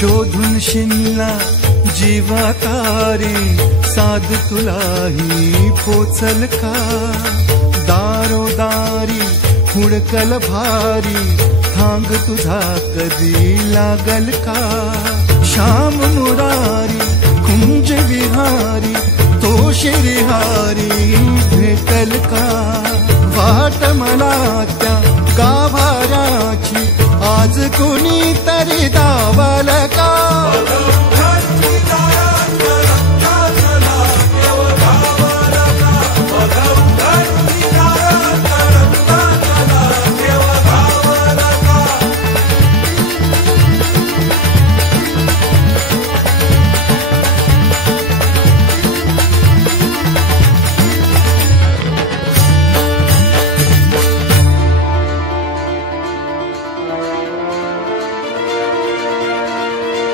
शोधून शिनला जीवातारी साध तुलाही पोचल का दारोदारी हुडकल भारी थांग तुझा कधी लागल का श्याम मुरारी कुंज विहारी तो शिरिहारी भेटल का वाट मला त्या गाभाऱ्याची आज कोणी तरी दावा